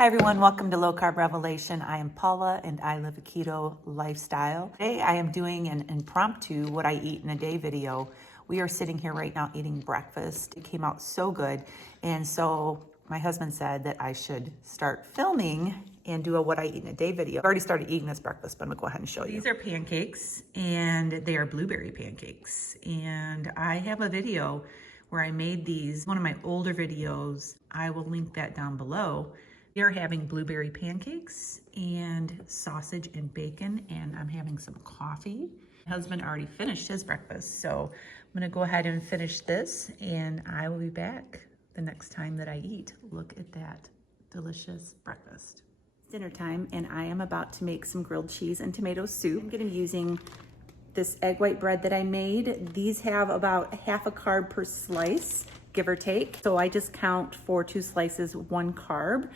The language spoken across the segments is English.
Hi everyone, welcome to Low Carb Revelation. I am Paula and I live a keto lifestyle. Today I am doing an impromptu what I eat in a day video. We are sitting here right now eating breakfast. It came out so good, and so my husband said that I should start filming and do a what I eat in a day video. I've already started eating this breakfast, but I'm gonna go ahead and show you. These are pancakes and they are blueberry pancakes, and I have a video where I made these, one of my older videos. I will link that down below. We are having blueberry pancakes and sausage and bacon, and I'm having some coffee. My husband already finished his breakfast, so I'm gonna go ahead and finish this, and I will be back the next time that I eat. Look at that delicious breakfast. It's dinner time, and I am about to make some grilled cheese and tomato soup. I'm gonna be using this egg white bread that I made. These have about half a carb per slice, give or take. So I just count for 2 slices, 1 carb.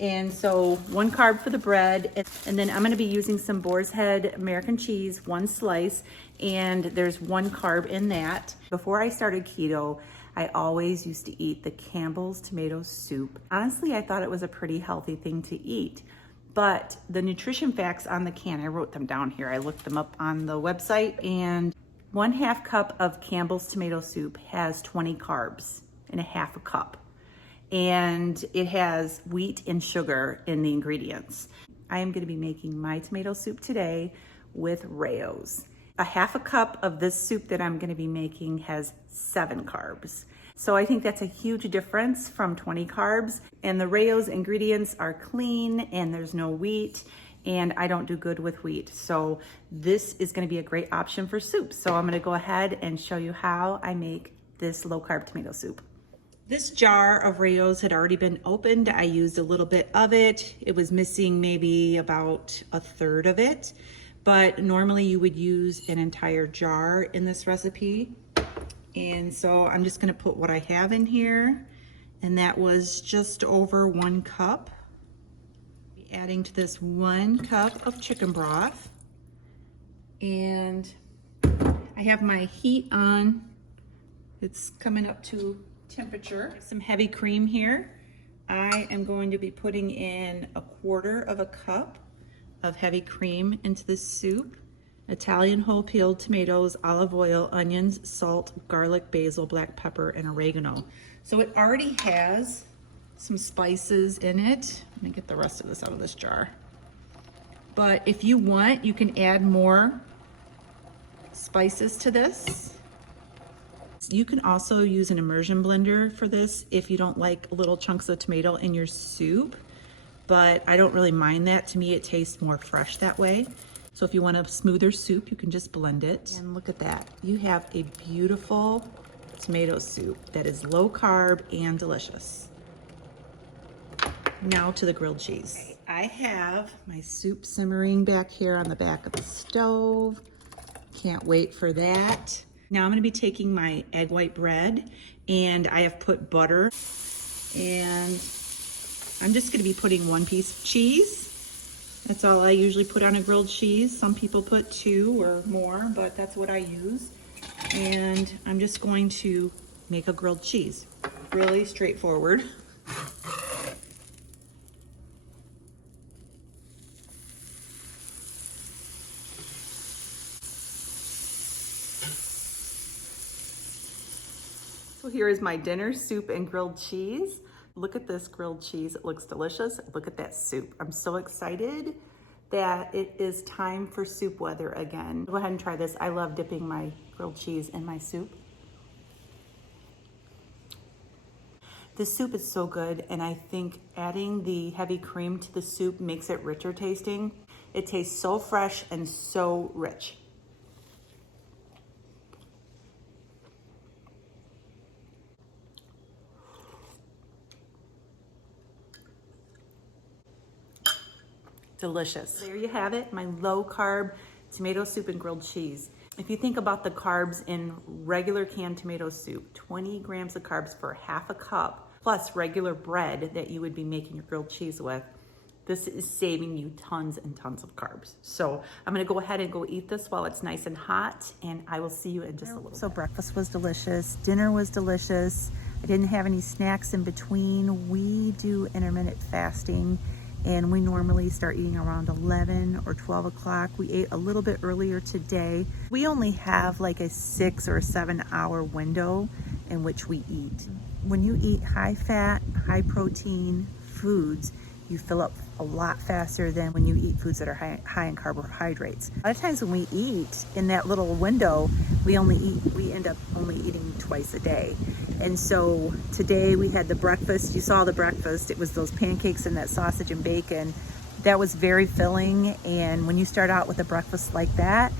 And so 1 carb for the bread. And then I'm gonna be using some Boar's Head American cheese, 1 slice, and there's 1 carb in that. Before I started keto, I always used to eat the Campbell's tomato soup. Honestly, I thought it was a pretty healthy thing to eat. But the nutrition facts on the can, I wrote them down here. I looked them up on the website, and 1/2 cup of Campbell's tomato soup has 20 carbs in a half a cup. And it has wheat and sugar in the ingredients. I am gonna be making my tomato soup today with Rao's. A half a cup of this soup that I'm gonna be making has 7 carbs. So I think that's a huge difference from 20 carbs. And the Rao's ingredients are clean and there's no wheat, and I don't do good with wheat. So this is gonna be a great option for soup. So I'm gonna go ahead and show you how I make this low carb tomato soup. This jar of Rao's had already been opened. I used a little bit of it. It was missing maybe about 1/3 of it, but normally you would use an entire jar in this recipe. And so I'm just gonna put what I have in here, and that was just over 1 cup. Adding to this 1 cup of chicken broth. And I have my heat on. It's coming up to temperature. Some heavy cream here. I am going to be putting in 1/4 cup of heavy cream into this soup. Italian whole peeled tomatoes, olive oil, onions, salt, garlic, basil, black pepper, and oregano. So it already has some spices in it. Let me get the rest of this out of this jar. But if you want, you can add more spices to this. You can also use an immersion blender for this if you don't like little chunks of tomato in your soup, but I don't really mind that. To me, it tastes more fresh that way. So if you want a smoother soup, you can just blend it. And look at that. You have a beautiful tomato soup that is low carb and delicious. Now to the grilled cheese. I have my soup simmering back here on the back of the stove. Can't wait for that. Now I'm gonna be taking my egg white bread, and I have put butter, and I'm just gonna be putting 1 piece of cheese. That's all I usually put on a grilled cheese. Some people put 2 or more, but that's what I use. And I'm just going to make a grilled cheese. Really straightforward. So here is my dinner soup and grilled cheese. Look at this grilled cheese. It looks delicious. Look at that soup. I'm so excited that it is time for soup weather again. Go ahead and try this. I love dipping my grilled cheese in my soup. This soup is so good, and I think adding the heavy cream to the soup makes it richer tasting. It tastes so fresh and so rich. Delicious. There you have it, my low carb tomato soup and grilled cheese. If you think about the carbs in regular canned tomato soup, 20 grams of carbs for half a cup, plus regular bread that you would be making your grilled cheese with, this is saving you tons and tons of carbs. So I'm gonna go ahead and go eat this while it's nice and hot, and I will see you in just a little bit. So breakfast was delicious, dinner was delicious. I didn't have any snacks in between. We do intermittent fasting, and we normally start eating around 11 or 12 o'clock. We ate a little bit earlier today. We only have like a 6 or 7 hour window in which we eat. When you eat high fat, high protein foods, you fill up a lot faster than when you eat foods that are high in carbohydrates. A lot of times when we eat in that little window, we end up only eating twice a day. And so today we had the breakfast. You saw the breakfast. It was those pancakes and that sausage and bacon. That was very filling. And when you start out with a breakfast like that,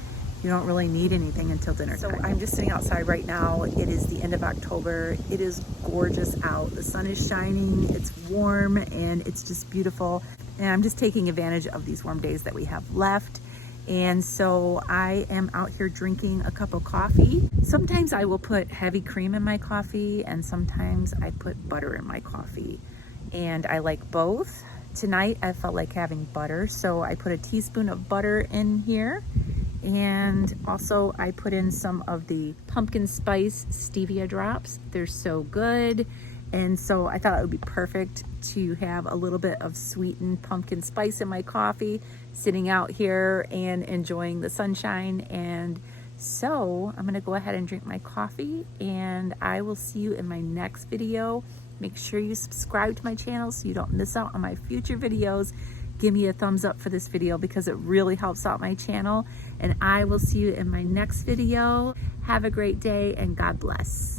you don't really need anything until dinner time. So I'm just sitting outside right now. It is the end of October. It is gorgeous out. The sun is shining, it's warm, and it's just beautiful. And I'm just taking advantage of these warm days that we have left. And so I am out here drinking a cup of coffee. Sometimes I will put heavy cream in my coffee, and sometimes I put butter in my coffee. And I like both. Tonight I felt like having butter, so I put a teaspoon of butter in here. And also I put in some of the pumpkin spice stevia drops. They're so good. And so I thought it would be perfect to have a little bit of sweetened pumpkin spice in my coffee, sitting out here and enjoying the sunshine. And so I'm gonna go ahead and drink my coffee, and I will see you in my next video. Make sure you subscribe to my channel so you don't miss out on my future videos. Give me a thumbs up for this video because it really helps out my channel. And I will see you in my next video. Have a great day and God bless.